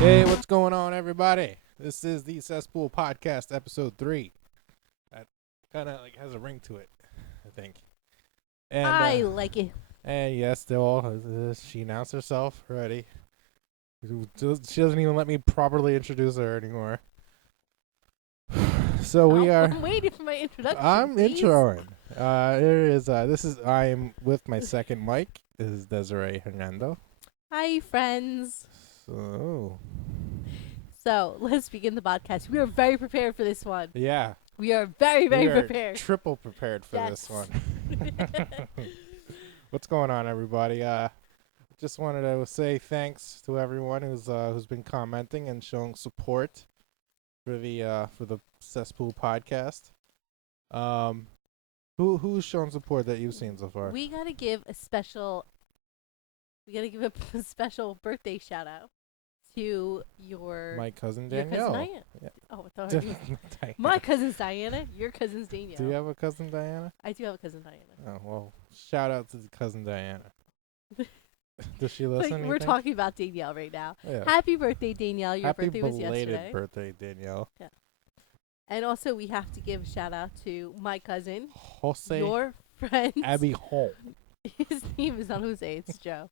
Hey, what's going on, everybody? This is the Cesspool Podcast, episode 3. That kind of like has a ring to it, I think. And I like it. and yes, she announced herself already. She doesn't even let me properly introduce her anymore. So we are. I'm waiting for my introduction. I'm please. introing. I am with my second mic. This is Desiree Hernando. Hi, friends. So So let's begin the podcast. We are very prepared for this one. yeah, We are very, very we are prepared. triple prepared for this Yes. one. What's going on, everybody? Just wanted to say thanks to everyone who's been commenting and showing support for the Cesspool podcast. Who's shown support that you've seen so far? We gotta give a special. We gotta give a special birthday shout out to My cousin your Danielle. cousin Diana. Yeah. Oh, I thought Diana. my cousin's Diana. Your cousin's Danielle. Do you have a cousin Diana? I do have a cousin Diana. Oh well, shout out to the cousin Diana. Does she listen? Like, we're talking about Danielle right now. Yeah. Happy birthday, Danielle. Your Happy birthday was belated yesterday. birthday, Danielle. And also, we have to give a shout out to my cousin, Jose your friend. Abby Holm. His name is not Jose, it's Joe.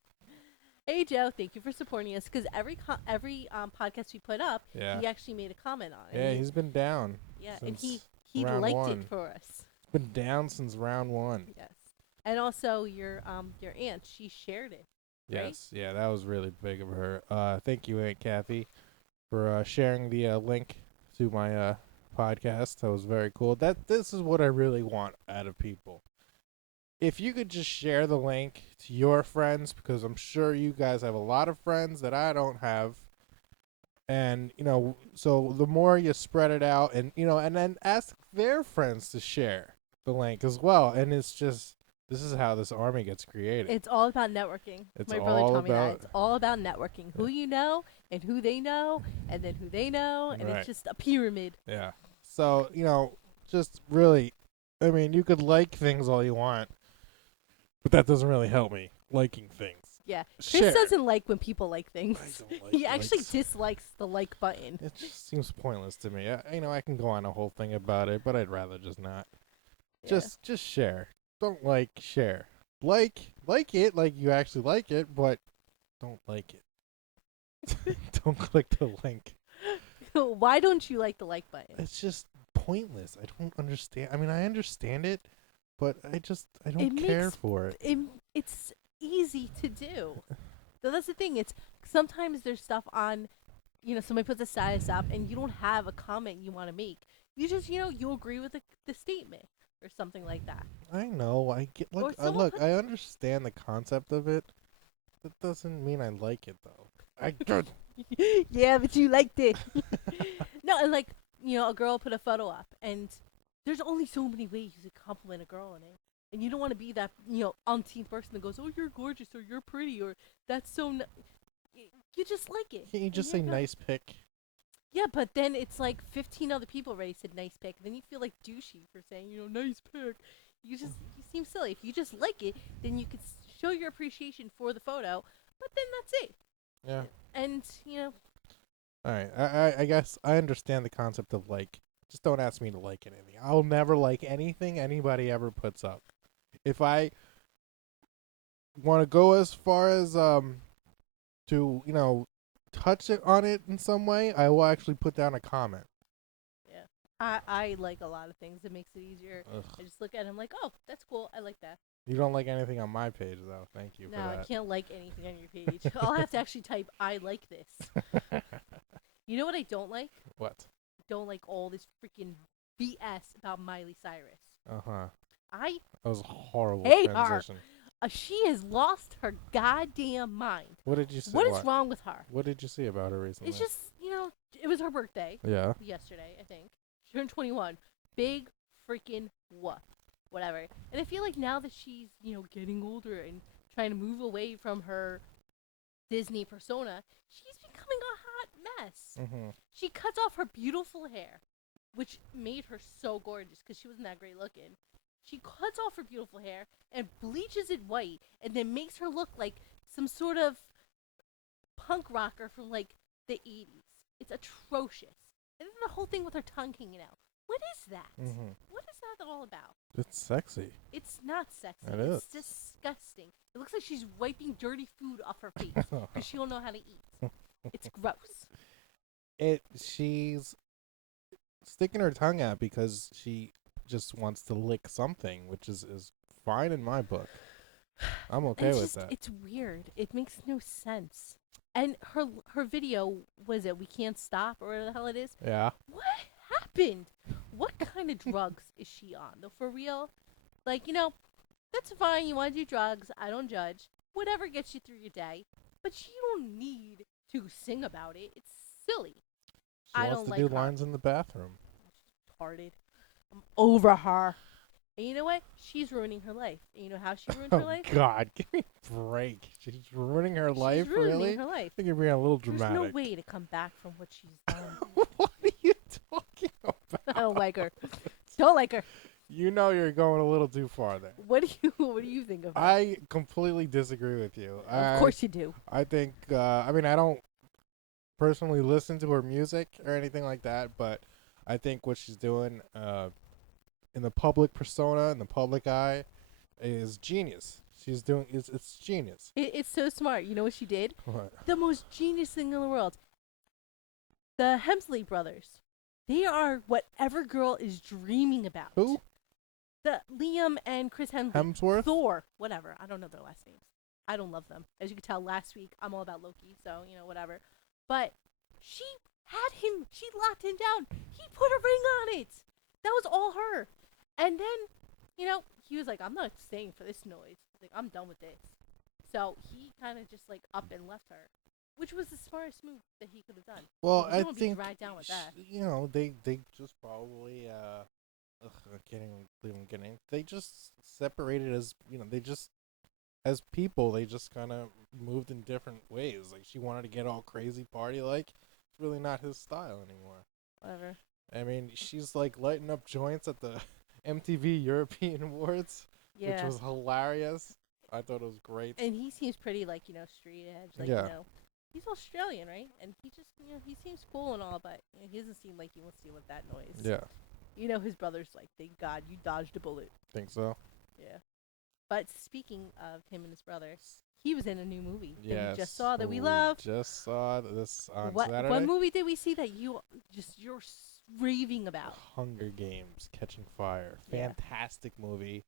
Hey, Joe, thank you for supporting us. Because every podcast we put up, Yeah. he actually made a comment on it. Yeah, he's been down. Yeah, and since he round liked one. it for us. Been down since round 1. Yes. And also, your aunt, she shared it. Right? Yes, yeah, that was really big of her. Thank you, Aunt Kathy, for sharing the link to my podcast. That was very cool. This is what I really want out of people. If you could just share the link to your friends, because I'm sure you guys have a lot of friends that I don't have. And, so the more you spread it out and then ask their friends to share the link as well. And it's just, this is how this army gets created. It's all about networking. It's My brother all told me that. about- It's all about networking. Who you know, and who they know, and then who they know. And Right. it's just a pyramid. Yeah. So, just really, I mean, you could like things all you want, but that doesn't really help me liking things. Yeah. Chris Share. doesn't like when people like things. I don't like He actually likes. dislikes the like button. It just seems pointless to me. I can go on a whole thing about it, but I'd rather just not. Yeah. Just share. Don't like, share. Like it, like you actually like it, but don't like it. Don't click the link. Why don't you like the like button? It's just pointless. I don't understand. I mean, I understand it, but I don't It care makes- for it. It's easy to do. So that's the thing. It's sometimes there's stuff on, somebody puts a status up and you don't have a comment you want to make. You just, you agree with the statement or something like that. I know. I get Or look. someone Look. I understand the concept of it. That doesn't mean I like it though. I don't. Yeah, but you liked it. No, and like, a girl put a photo up and there's only so many ways you could compliment a girl on it. And you don't want to be that, umpteenth person that goes, oh, you're gorgeous or you're pretty or that's so you just like it. Can't you And just you're say good. nice pic? Yeah, but then it's like 15 other people already said nice pic. Then you feel like douchey for saying, nice pic. You seem silly. If you just like it, then you could show your appreciation for the photo, but then that's it. Yeah. And, All right. I guess I understand the concept of like. Just don't ask me to like anything. I'll never like anything anybody ever puts up. If I want to go as far as to touch it on it in some way, I will actually put down a comment. yeah. I like a lot of things. It makes it easier. Ugh. I just look at it, I'm like, oh, that's cool. I like that. You don't like anything on my page though. Thank you No, for I that. can't like anything on your page. I'll have to actually type, I like this. You know what I don't like? What? Don't like all this freaking BS about Miley Cyrus. That I was a horrible Hate her. transition. She has lost her goddamn mind. What did you say? What is wrong with her? What did you see about her recently? It's just, it was her birthday Yeah. yesterday, I think. She turned 21. Big freaking whoop. Whatever. And I feel like now that she's, getting older and trying to move away from her Disney persona, she's becoming a hot mess. Mm-hmm. She cuts off her beautiful hair, which made her so gorgeous because she wasn't that great looking. She cuts off her beautiful hair and bleaches it white and then makes her look like some sort of punk rocker from like the 80s. It's atrocious. And then the whole thing with her tongue hanging out. What is that? Mm-hmm. What is that all about? It's sexy. It's not sexy. It It's is. disgusting. It looks like she's wiping dirty food off her face because she don't know how to eat. It's gross. She's sticking her tongue out because she just wants to lick something, which is fine in my book. I'm okay with that. It's weird. It makes no sense. And her video was it We Can't Stop or whatever the hell it is. Yeah. What happened? What kind of drugs is she on? Though for real, like that's fine. You want to do drugs? I don't judge. Whatever gets you through your day, but you don't need to sing about it. It's silly. She I wants don't to like do her. lines in the bathroom. Retarded. I'm over her. And you know what? She's ruining her life. And you know how she ruined her life? Oh God, give me a break. She's ruining her life, She's ruining really? her life. I think you're being a little There's dramatic. no way to come back from what she's done. What are you talking about? I don't like her. Don't like her. You know you're going a little too far there. What do you think of her? I completely disagree with you. Of course you do. I think, I don't personally listen to her music or anything like that, but I think what she's doing in the public persona, in the public eye, is genius. It's genius. It's so smart. You know what she did? What? The most genius thing in the world. The Hemsley brothers. They are what every girl is dreaming about. Who? The Liam and Chris Hemsworth. Hemsworth? Thor. Whatever. I don't know their last names. I don't love them. As you can tell, last week I'm all about Loki, so whatever. But she had him. She locked him down. He put a ring on it. That was all her. And then, he was like, "I'm not staying for this noise. Like, I'm done with this." So he kind of just like up and left her, which was the smartest move that he could have done. Well, You I don't wanna be think dragged down with that. they just probably I can't even believe I'm getting. They just separated as they just as people. They just kind of moved in different ways. Like she wanted to get all crazy party like. It's really not his style anymore. Whatever. I mean, she's like lighting up joints at the MTV European Awards, Yeah. which was hilarious. I thought it was great. And he seems pretty like straight edge. Like Yeah. he's Australian, right? And he just he seems cool and all, but he doesn't seem like he wants to deal with that noise. Yeah, His brother's like, "Thank God you dodged a bullet." think so. Yeah. But speaking of him and his brother, he was in a new movie that Yes, we just saw that we we love. just saw this on What Saturday. movie did we see that you're raving about? Hunger Games: Catching Fire. Yeah. Fantastic movie.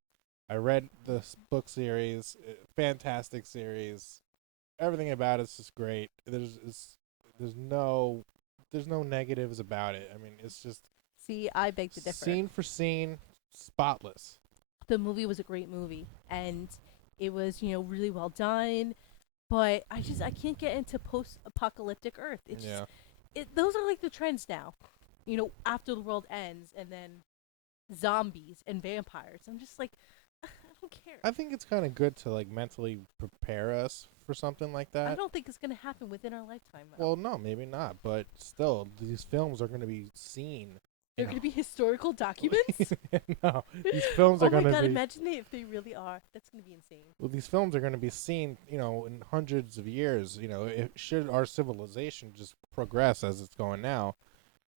I read the book series. Fantastic series. Everything about it's just great. There's no negatives about it. I mean, it's just See, I beg to differ. scene for scene, spotless. The movie was a great movie, and it was really well done. But I can't get into post-apocalyptic Earth. It's Yeah. those are like the trends now. After the world ends, and then zombies and vampires. I'm just like, I don't care. I think it's kind of good to like mentally prepare us for something like that. I don't think it's gonna happen within our lifetime. Though. Well, no, maybe not, but still, these films are going to be seen. They're gonna be historical documents. No, these films Oh are my going to god! be. Imagine if they really are. That's gonna be insane. Well, these films are going to be seen, in hundreds of years. Should our civilization just progress as it's going now,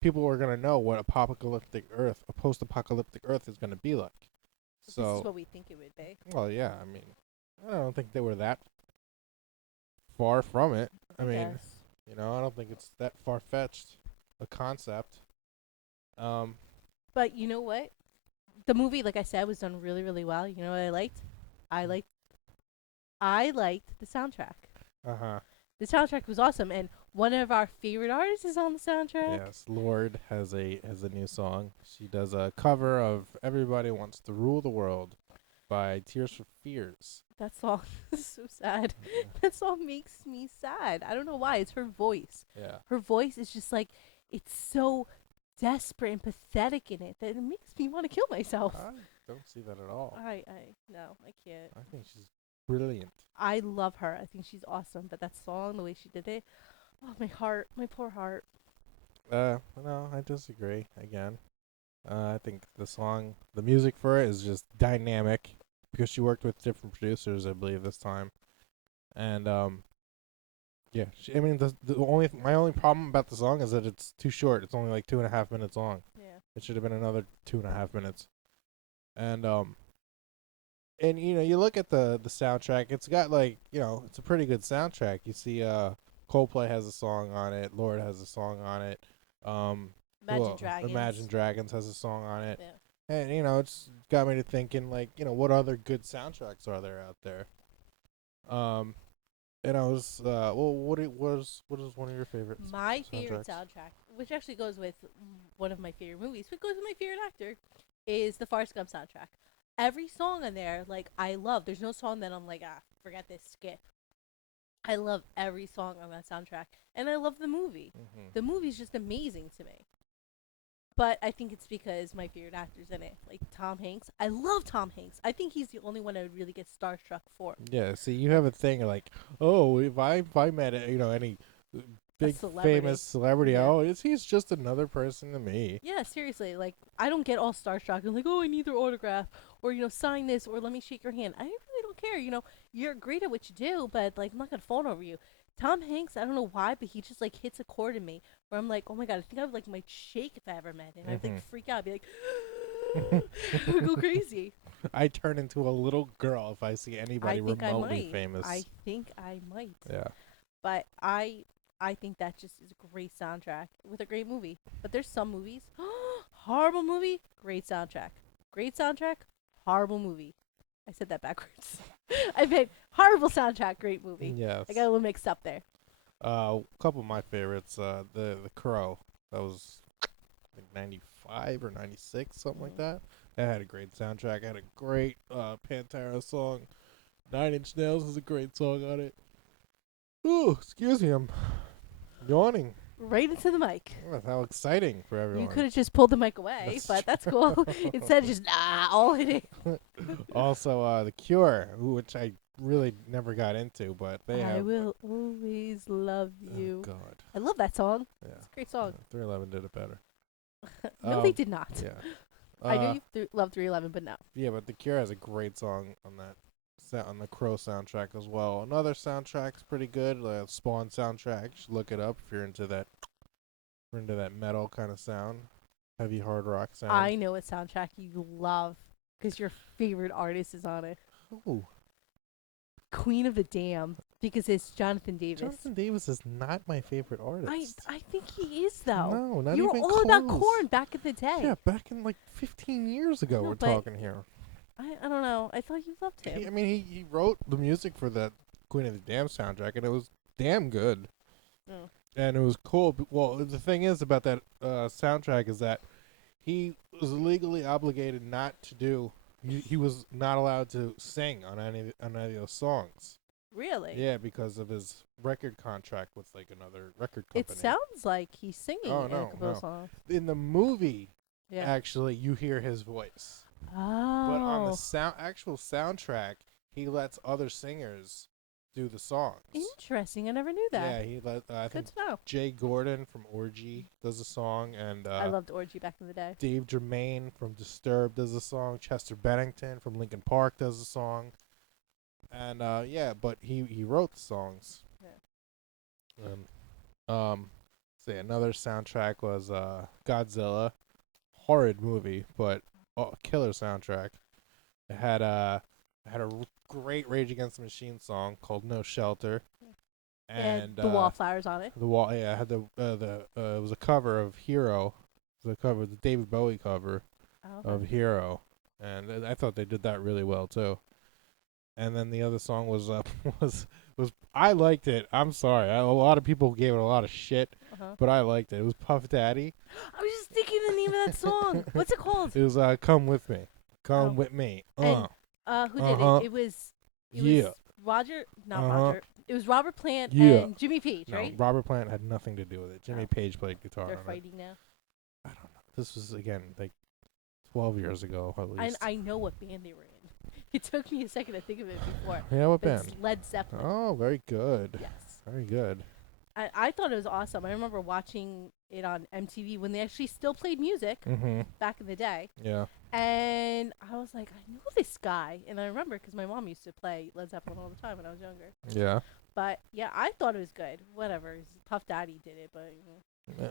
people are going to know what a post-apocalyptic Earth is going to be like. This So, is what we think it would be. well, yeah, I mean, I don't think they were that far from it. I mean, guess. I don't think it's that far-fetched a concept. But you know what? The movie, like I said, was done really, really well. You know what I liked? I liked the soundtrack. Uh-huh. The soundtrack was awesome, and one of our favorite artists is on the soundtrack. Yes, Lorde has a new song. She does a cover of "Everybody Wants to Rule the World" by Tears for Fears. That song is so sad. Yeah. That song makes me sad. I don't know why. It's her voice. Yeah. Her voice is just like, it's so desperate and pathetic in it that it makes me want to kill myself. I don't see that at all. No, I can't. I think she's brilliant. I love her. I think she's awesome. But that song, the way she did it, oh, my heart, my poor heart. No, I disagree again. I think the music for it is just dynamic because she worked with different producers, I believe, this time. And Yeah, I mean the only my only problem about the song is that it's too short. It's only like 2.5 minutes long. Yeah. It should have been another 2.5 minutes. And you look at the soundtrack. It's got like it's a pretty good soundtrack. You see, Coldplay has a song on it. Lord has a song on it. Imagine Dragons. Imagine Dragons has a song on it. Yeah. And it's got me to thinking like what other good soundtracks are there out there? And I was well, what is one of your favorite My favorite soundtracks? soundtrack, which actually goes with one of my favorite movies, but goes with my favorite actor, is the Forrest Gump soundtrack. Every song on there, like, I love. There's no song that I'm like, forget this, skip. I love every song on that soundtrack, and I love the movie. Mm-hmm. The movie's just amazing to me. But I think it's because my favorite actor's in it, like Tom Hanks. I love Tom Hanks. I think he's the only one I would really get starstruck for. Yeah, see, you have a thing like, oh, if I met any A big celebrity. famous celebrity, Yeah. oh, he's just another person to me. Yeah, seriously. Like, I don't get all starstruck and like, oh, I need their autograph, or sign this, or let me shake your hand. I really don't care. You're great at what you do, but like, I'm not gonna fawn over you. Tom Hanks, I don't know why, but he just like hits a chord in me where I'm like, oh my god, I think I would like might shake if I ever met him. I'd like freak out, I'd be like, I would go crazy. I turn into a little girl if I see anybody I think I remotely might. famous. I think I might. Yeah. But I think that just is a great soundtrack with a great movie. But there's some movies, horrible movie, great soundtrack. Great soundtrack, horrible movie. I said that backwards. I meant horrible soundtrack, great movie. Yes. I got a little mixed up there. A couple of my favorites. The Crow. That was I think 95 or 96, something like that. That had a great soundtrack. It had a great Pantera song. Nine Inch Nails is a great song on it. Ooh, excuse me, I'm yawning. Right into the mic. Oh, how exciting for everyone. You could have just pulled the mic away, That's but that's cool. Instead of just all hitting. Also, The Cure, which I really never got into, but they I have. will always love Oh, you. God. I love that song. Yeah. It's a great song. 311 did it better. No, they did not. Yeah. I know you love 311, but no. Yeah, but The Cure has a great song on that on the Crow soundtrack as well. Another soundtrack's pretty good. The Spawn soundtrack. You should look it up if you're into that. Metal kind of sound, heavy hard rock sound. I know what soundtrack you love because your favorite artist is on it. Ooh, Queen of the Dam, because it's Jonathan Davis. Jonathan Davis is not my favorite artist. I think he is though. No, not You were even all close. about Korn back in the day. Yeah, back in like 15 years ago. No, We're but talking here. I don't know. I thought you loved him. He wrote the music for that Queen of the Dam soundtrack, and it was damn good. Oh. And it was cool. Well, the thing is about that soundtrack is that he was legally obligated not to do. He was not allowed to sing on any of those songs. Really? Yeah, because of his record contract with like another record company. It sounds like he's singing Oh, in no, a couple of no. songs. In the movie, Yeah. actually, you hear his voice. Oh. But on the actual soundtrack, he lets other singers do the songs. Interesting. I never knew that. Yeah, he let. I Good think to know. Jay Gordon from Orgy does a song, and I loved Orgy back in the day. Dave Germain from Disturbed does a song. Chester Bennington from Linkin Park does a song. And but he wrote the songs. Yeah. Say another soundtrack was Godzilla, horrid movie, but killer soundtrack. It had a great Rage Against the Machine song called No Shelter, and the Wallflowers on it. The wall, yeah, it had it was a cover of Hero, the David Bowie cover of Hero, and I thought they did that really well too. And then the other song was was I liked it. I'm sorry, a lot of people gave it a lot of shit, but I liked it. It was Puff Daddy. I was just thinking the name of that song. What's it called? It was Come With Me, Come With Me. And, who did it? It was Roger, not Roger. It was Robert Plant and Jimmy Page, no, right? Robert Plant had nothing to do with it. Jimmy Page played guitar. They're on fighting it. now. I don't know. This was again like 12 years ago at least. I know what band they were in. It took me a second to think of it before. Yeah, what It's band? Led Zeppelin. Oh, very good. Yes. Very good. I thought it was awesome. I remember watching it on MTV when they actually still played music Mm-hmm. back in the day. Yeah. And I was like, I know this guy. And I remember because my mom used to play Led Zeppelin all the time when I was younger. Yeah. But yeah, I thought it was good. Whatever. Puff Daddy did it, but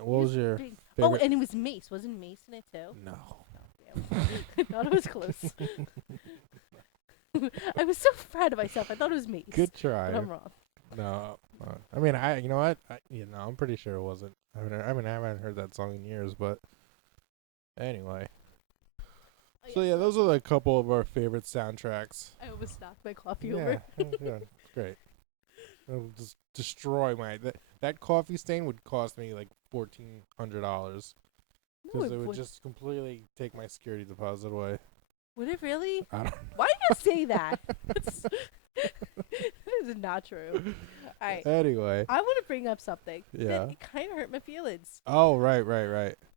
What was your big. Oh, favorite? and it was Mace. Wasn't Mace in it too? No. Oh, damn. I thought it was close. I was so proud of myself. I thought it was Mace. Good try. But I'm wrong. No. I mean, you know what? I'm pretty sure it wasn't. I haven't heard that song in years, but anyway. Oh, So yeah, those are a couple of our favorite soundtracks. I almost knocked my coffee Yeah, over. yeah, it's great. It'll just destroy that coffee stain would cost me like $1,400 No, because it it would would. just completely take my security deposit away. Would it really? I don't. Why do you say that? This is not true. All right. Anyway, I want to bring up something. Yeah. It kind of hurt my feelings. oh right.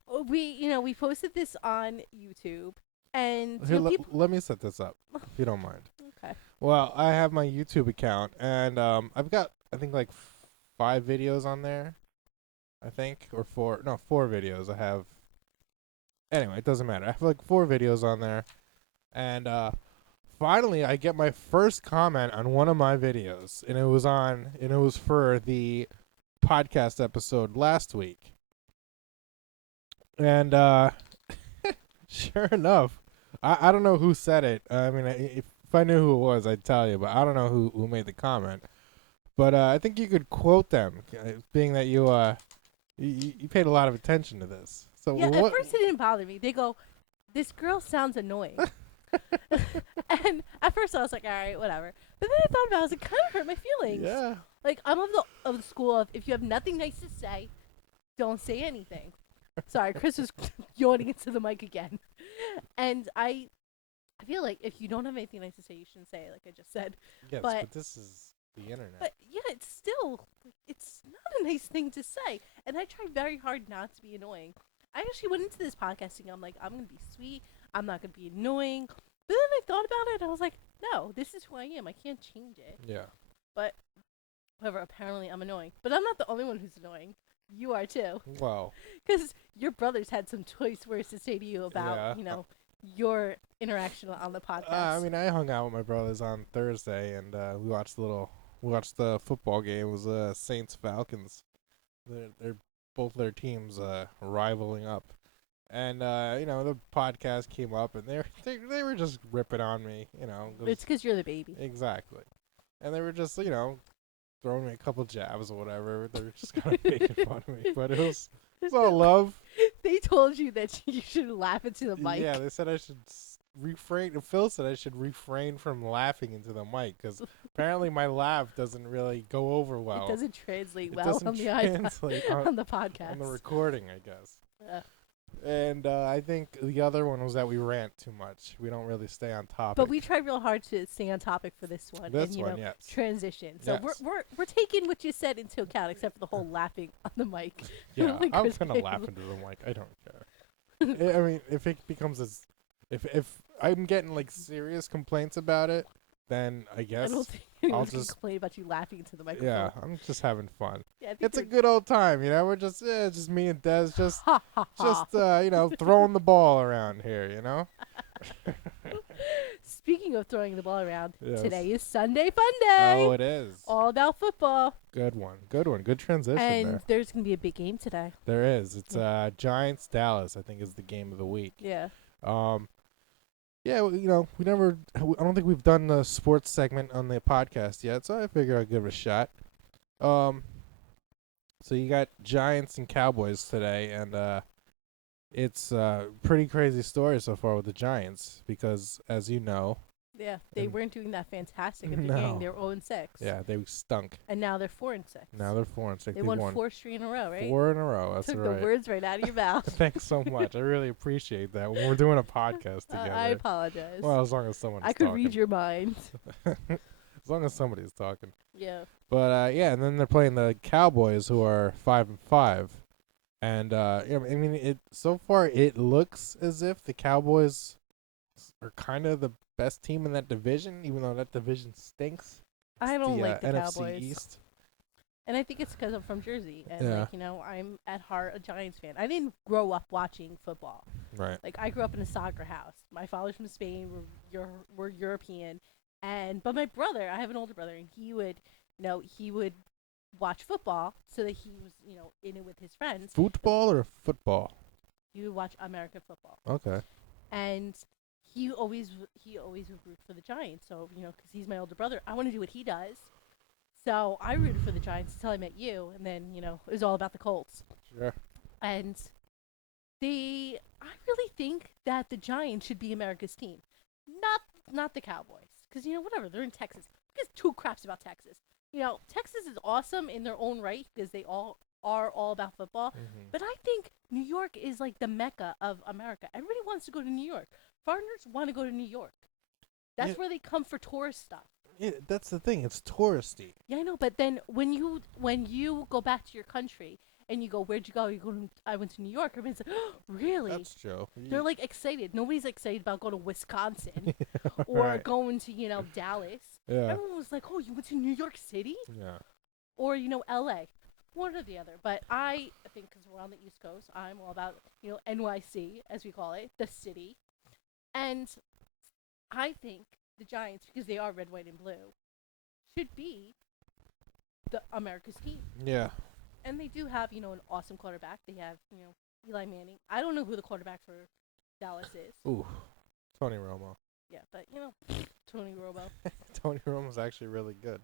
We posted this on YouTube, and Here, people. let me set this up if you don't mind. Okay. Well, I have my YouTube account, and I've got I think like 5 videos on there. I think or 4. No, 4 videos. I have. Anyway, it doesn't matter. I have like 4 videos on there, and finally I get my first comment on one of my videos, and it was for the podcast episode last week, and sure enough, I don't know who said it. I mean, if I knew who it was, I'd tell you, but I don't know who made the comment. But I think you could quote them, being that you paid a lot of attention to this. So Yeah. what? At first, it didn't bother me. They go, "This girl sounds annoying," and at first I was like, "All right, whatever." But then I thought about it. I was like, "Kind of hurt my feelings." Yeah. Like I'm of the school of if you have nothing nice to say, don't say anything. Sorry, Chris was yawning into the mic again, and I feel like if you don't have anything nice to say, you shouldn't say it. Like I just said. Yes, But- but this is the internet. But yeah, it's not a nice thing to say. And I try very hard not to be annoying. I actually went into this podcasting. I'm like, I'm gonna be sweet. I'm not gonna be annoying. But then I thought about it. And I was like, no, this is who I am. I can't change it. Yeah. However, apparently I'm annoying. But I'm not the only one who's annoying. You are too. Well, Because your brothers had some choice words to say to you about, Yeah. your interaction on the podcast. I mean, I hung out with my brothers on Thursday, and we watched the football game. It was Saints Falcons. They're both their teams rivaling up, and the podcast came up, and they were just ripping on me, 'cause- It's because you're the baby. exactly, and they were just throwing me a couple jabs or whatever. They were just kind of making fun of me, but it's all love. They told you that you should laugh into the mic. Yeah, they said I should refrain. Phil said I should refrain from laughing into the mic because apparently my laugh doesn't really go over well. It doesn't translate It well doesn't on the iPod, translate on the podcast. on the recording, I guess. Yeah. And I think the other one was that we rant too much. We don't really stay on topic. But we tried real hard to stay on topic for this one. This and, one, yes. transition. So Yes. we're taking what you said into account, except for the whole laughing on the mic. Yeah, Like I'm Chris gonna Payne. laugh into the mic. I don't care. I mean, if it becomes if I'm getting like serious complaints about it, then I I guess don't think anyone's gonna just- complain about you laughing into the microphone. yeah, I'm just having fun. Yeah, I think It's a you're- good old time, We're just me and Des, just ha ha ha. throwing the ball around here, Speaking of throwing the ball around, Yes. today is Sunday Fun Day. Oh, it is. All about football. Good one. Good transition And there. there's gonna be a big game today. There is. It's Giants Dallas. I think is the game of the week. Yeah. Yeah, we never. I don't think we've done the sports segment on the podcast yet, so I figure I'd give it a shot. So you got Giants and Cowboys today, and it's a pretty crazy story so far with the Giants because, as you know, Yeah. They And- weren't doing that fantastic at the beginning. No. They were 0-6. yeah, they stunk. And now they're 4-6. Now they're 4-6. They won 4 straight in a row, right? 4 in a row. That's Took right. the words right out of your mouth. Thanks so much. I really appreciate that when we're doing a podcast together. I apologize. Well, as long as someone's I could talking. read your mind. As long as somebody's talking. Yeah. But yeah, and then they're playing the Cowboys, who are 5-5, and I mean, it so far it looks as if the Cowboys are kind of the best team in that division, even though that division stinks. I don't the like the NFC Cowboys. East. And I think it's because I'm from Jersey, and Yeah. like I'm at heart a Giants fan. I didn't grow up watching football. Right. Like I grew up in a soccer house. My father's from Spain. We're European, and but my brother, I have an older brother, and he would watch football so that he was in it with his friends. Football or football? He would watch American football, Okay. and he always would root for the Giants. So because he's my older brother, I want to do what he does. So I rooted for the Giants until I met you, and then it was all about the Colts. Sure. And I really think that the Giants should be America's team, not the Cowboys, because whatever, they're in Texas. Who gives two craps about Texas? Texas is awesome in their own right because they all are all about football. Hmm. But I think New York is like the mecca of America. Everybody wants to go to New York. Foreigners want to go to New York. That's Yeah. where they come for tourist stuff. Yeah, that's the thing. It's touristy. Yeah, I know, but then when you go back to your country and you go, where'd you go? You go, I went to New York. Everybody's like, oh, really? That's true. They're like excited. Nobody's excited about going to Wisconsin or Right. going to Dallas. Yeah. Everyone was like, oh, you went to New York City Yeah. or L.A. One or the other. But I think because we're on the East Coast, I'm all about NYC as we call it, the city, and I think the Giants, because they are red, white, and blue, should be the America's team. Yeah. And they do have, an awesome quarterback. They have, Eli Manning. I don't know who the quarterback for Dallas is. Ooh. Tony Romo. Yeah, but Tony Romo. Tony Romo's actually really good.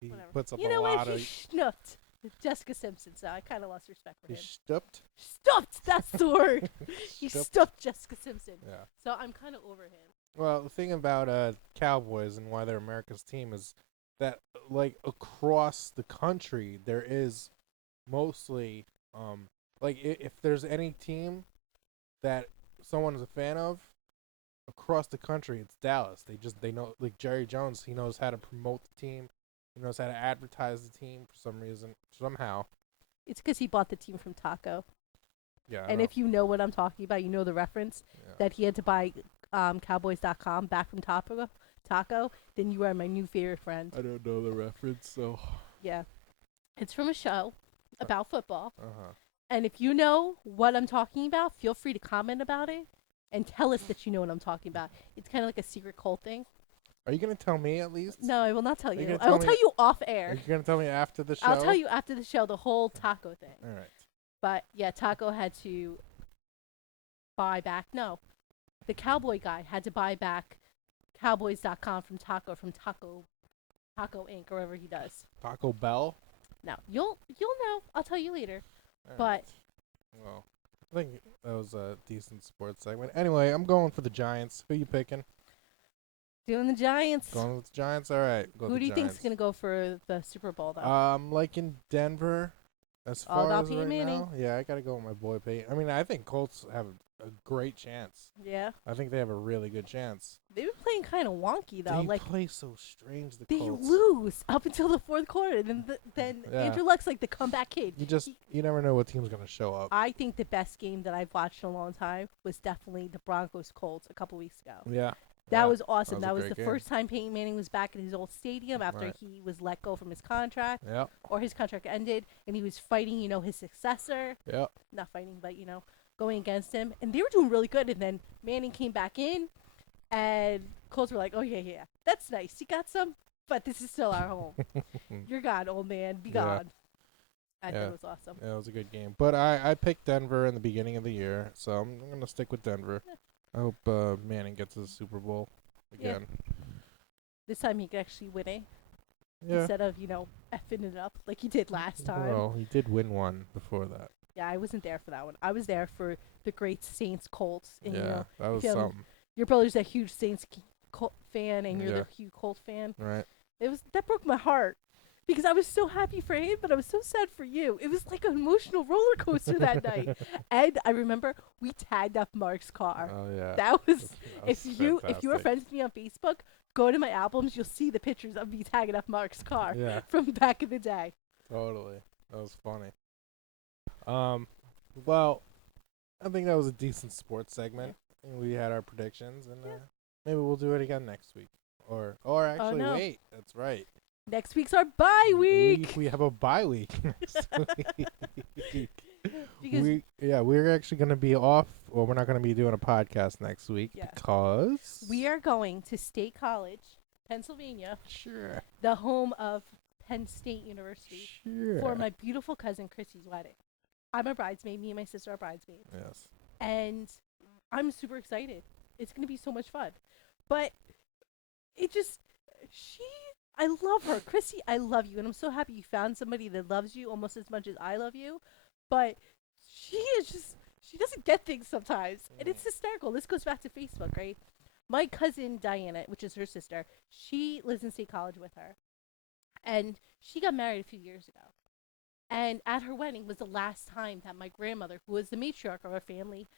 He Whatever. puts up You a know lot what? of. He snuffed Jessica Simpson, so I kind of lost respect for He him. stuffed. Stuffed. That's the word. He Stuffed. stuffed Jessica Simpson. Yeah. So I'm kind of over him. Well, the thing about Cowboys and why they're America's team is that, like, across the country, there is mostly, like, if there's any team that someone is a fan of, across the country, it's Dallas. They know, like, Jerry Jones, he knows how to promote the team. He knows how to advertise the team for some reason, somehow. It's because he bought the team from Taco. Yeah. And if you know what I'm talking about, you know the reference that he had to buy Cowboys.com back from Taco, then you are my new favorite friend. I don't know the reference, so. Yeah. It's from a show about football. Uh-huh. And if you know what I'm talking about, feel free to comment about it and tell us that you know what I'm talking about. It's kind of like a secret cult thing. Are you going to tell me at least? No, I will not tell Are you you. gonna I will tell tell me- you off Are air. you going to tell me after the show? I'll tell you after the show the whole Taco thing. All right. But yeah, Taco had to buy back. No, the cowboy guy had to buy back Cowboys.com from Taco Inc. or whatever he does. Taco Bell? No, you'll know. I'll tell you later. All But right. Well, I think that was a decent sports segment. Anyway, I'm going for the Giants. Who you picking? doing the Giants. Going with the Giants? All right. Go Who with do you the think's Giants. gonna go for the Super Bowl though? Liking Denver as All far about as Peyton right Manning. now. Yeah, I got to go with my boy Peyton. I mean, I think Colts have a great chance. Yeah, I think they have a really good chance. they've been playing kind of wonky though. They Like play so strange, the they Colts. lose up until the fourth quarter. Then Yeah. Andrew Luck's like the comeback kid. You never know what team's going to show up. I think the best game that I've watched in a long time was definitely the Broncos Colts a couple weeks ago. Yeah. That was awesome. that That was was a the great game. first time Peyton Manning was back in his old stadium after Right. he was let go from his contract Yep. or his contract ended, and he was fighting, his successor. Yep. Not fighting, but going against him, and they were doing really good. And then Manning came back in, and Colts were like, "Oh yeah, that's nice. You got some, but this is still our home. You're gone, old man. Be Yeah. gone." I thought Yeah. it was awesome. Yeah, it was a good game. But I picked Denver in the beginning of the year, so I'm going to stick with Denver. Yeah. I hope Manning gets the Super Bowl Yeah. again. This time he could actually win it Yeah. instead of effing it up like he did last time. Well, he did win one before that. Yeah, I wasn't there for that one. I was there for the great Saints Colts. And, Yeah, that was him- something. your brother's a huge Saints fan, and you're Yeah. the huge Colts fan. Right. That broke my heart because I was so happy for him, but I was so sad for you. It was like an emotional roller coaster that night. And I remember we tagged up Mark's car. Oh, yeah. That was That if was you are fantastic. friends with me on Facebook, go to my albums. You'll see the pictures of me tagging up Mark's car Yeah, from back in the day. totally. That was funny. Well, I think that was a decent sports segment. We had our predictions, and Yeah. maybe we'll do it again next week. Or actually, no. wait. That's right. Next week's our bye week. We have a bye week next week. Because We're actually going to be off, or we're not going to be doing a podcast next week because we are going to State College, Pennsylvania, sure, the home of Penn State University, for my beautiful cousin Chrissy's wedding. I'm a bridesmaid. Me and my sister are bridesmaids. Yes. And I'm super excited. It's going to be so much fun. But it just, I love her. Chrissy, I love you. And I'm so happy you found somebody that loves you almost as much as I love you. But she doesn't get things sometimes. And it's hysterical. This goes back to Facebook, right? My cousin Diana, which is her sister, she lives in State College with her. And she got married a few years ago. And at her wedding was the last time that my grandmother, who was the matriarch of our family,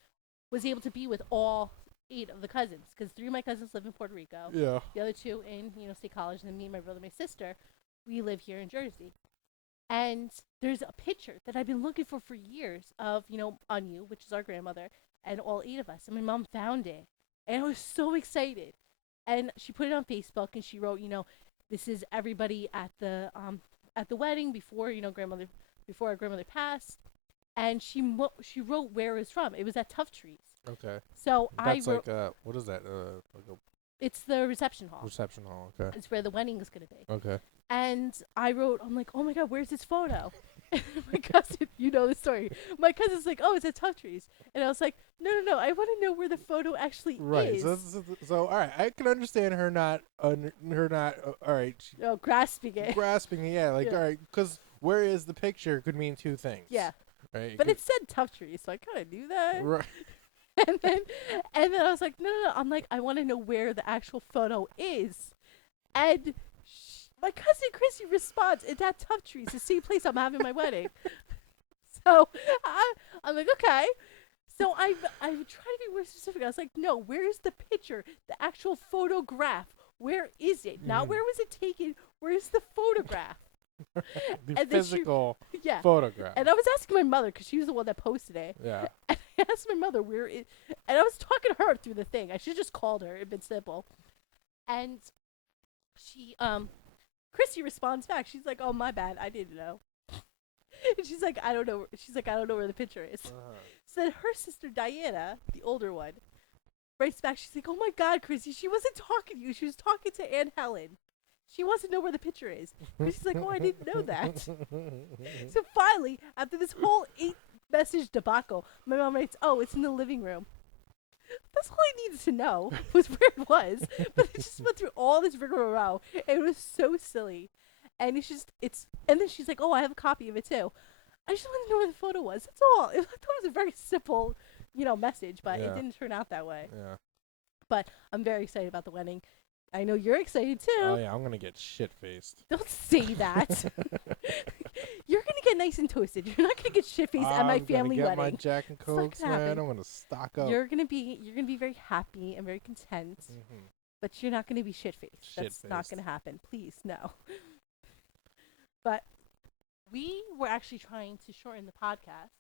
was able to be with all 8 of the cousins. Because 3 of my cousins live in Puerto Rico. Yeah. The other 2 in, State College. And then me, my brother, my sister, we live here in Jersey. And there's a picture that I've been looking for years of, Anu, which is our grandmother, and all 8 of us. And my mom found it. And I was so excited. And she put it on Facebook and she wrote, this is everybody at the wedding before our grandmother passed, and she wrote where it was from. It was at Tough Trees. Okay. So that's like what is that? It's the reception hall. Reception hall. Okay. It's where the wedding is gonna be. Okay. And I'm like, oh my god, where's this photo? And my cousin, the story. My cousin's like, oh, it's at Tough Trees, and I was like, no, I want to know where the photo actually is. So all right, I can understand her not all right. Grasping it. Grasping it, yeah. All right, because where is the picture could mean 2 things. Yeah. Right. But it said Tough Trees, so I kind of knew that. Right. and then I was like, no. I'm like, I want to know where the actual photo is, and my cousin Chrissy responds, "It's at Tough Trees, the same place I'm having my wedding." So I'm like, okay. So I tried to be more specific. I was like, no, where is the picture, the actual photograph? Where is it? Not where was it taken? Where's the photograph? The physical photograph. And I was asking my mother because she was the one that posted it. Yeah. And I asked my mother where it, and I was talking to her through the thing. I should just called her. It'd been simple. And she Chrissy responds back. She's like, "Oh, my bad. I didn't know." And she's like, "I don't know." She's like, "I don't know where the picture is." So then her sister Diana, the older one, writes back. She's like, "Oh my God, Chrissy, she wasn't talking to you. She was talking to Aunt Helen. She wants to know where the picture is." And she's like, "Oh, I didn't know that." So finally, after this whole 8-message debacle, my mom writes, "Oh, it's in the living room." That's all I needed to know was where it was. But it just went through all this rigmarole. It was so silly. And and then she's like, "Oh, I have a copy of it too." I just wanted to know where the photo was. That's all. I thought it was a very simple, message, but it didn't turn out that way. Yeah. But I'm very excited about the wedding. I know you're excited too. Oh yeah, I'm gonna get shit-faced. Don't say that. You're gonna get nice and toasted. You're not gonna get shit-faced at my family wedding. I'm gonna get my Jack and Cokes, man. I'm gonna stock up. You're gonna be very happy and very content, but you're not gonna be shit-faced. That's not gonna happen. Please, no. But we were actually trying to shorten the podcast.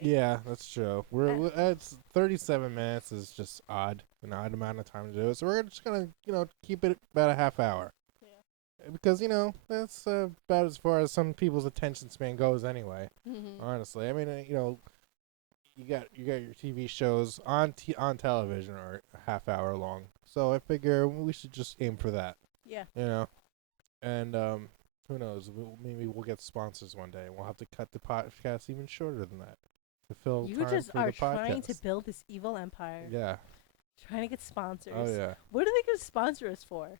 Yeah, that's true. It's 37 minutes is just an odd amount of time to do it. So we're just gonna, keep it about a half hour. Yeah. Because that's about as far as some people's attention span goes, anyway. Honestly, I mean, you got your TV shows on television are a half hour long. So I figure we should just aim for that. Yeah. And who knows? Maybe we'll get sponsors one day, and we'll have to cut the podcast even shorter than that. You just are trying to build this evil empire. Yeah. Trying to get sponsors. Oh yeah. What are they going to sponsor us for?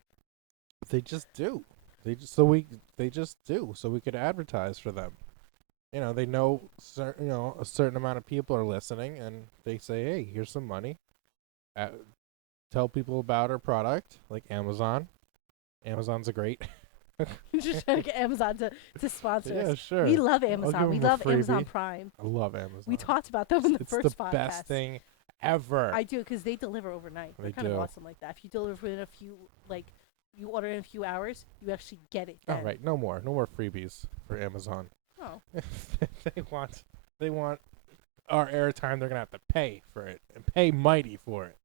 They just do. They just do. So we could advertise for them. They know a certain amount of people are listening, and they say, "Hey, here's some money. Tell people about our product, like Amazon. Amazon's a great." Just trying to get Amazon to sponsor us. Yeah, sure. We love Amazon. We love Amazon Prime. I love Amazon. We talked about them in the first podcast. It's the best thing ever. I do, because they deliver overnight. They're kind of awesome like that. If you deliver within you order in a few hours, you actually get it then. All right, no more freebies for Amazon. Oh. they want our airtime. They're gonna have to pay for it and pay mighty for it.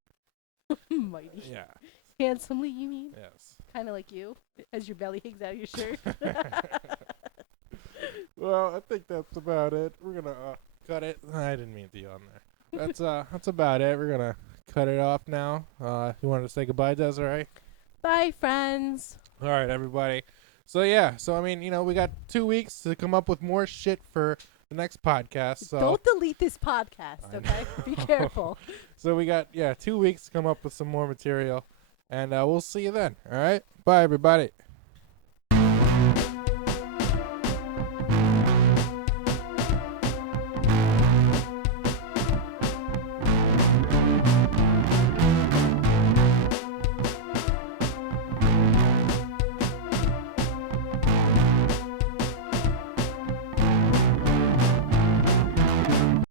Mighty. Yeah. Handsomely, you mean? Yes. Kind of like you, as your belly hangs out of your shirt. Well, I think that's about it. We're gonna cut it. I didn't mean to be on there. That's about it. We're gonna cut it off now. You wanted to say goodbye, Desiree? Bye, friends. All right, everybody. So yeah, I mean, we got 2 weeks to come up with more shit for the next podcast. So Don't delete this podcast, I okay? Be know. careful. So we got 2 weeks to come up with some more material, and we'll see you then. All right, bye, everybody.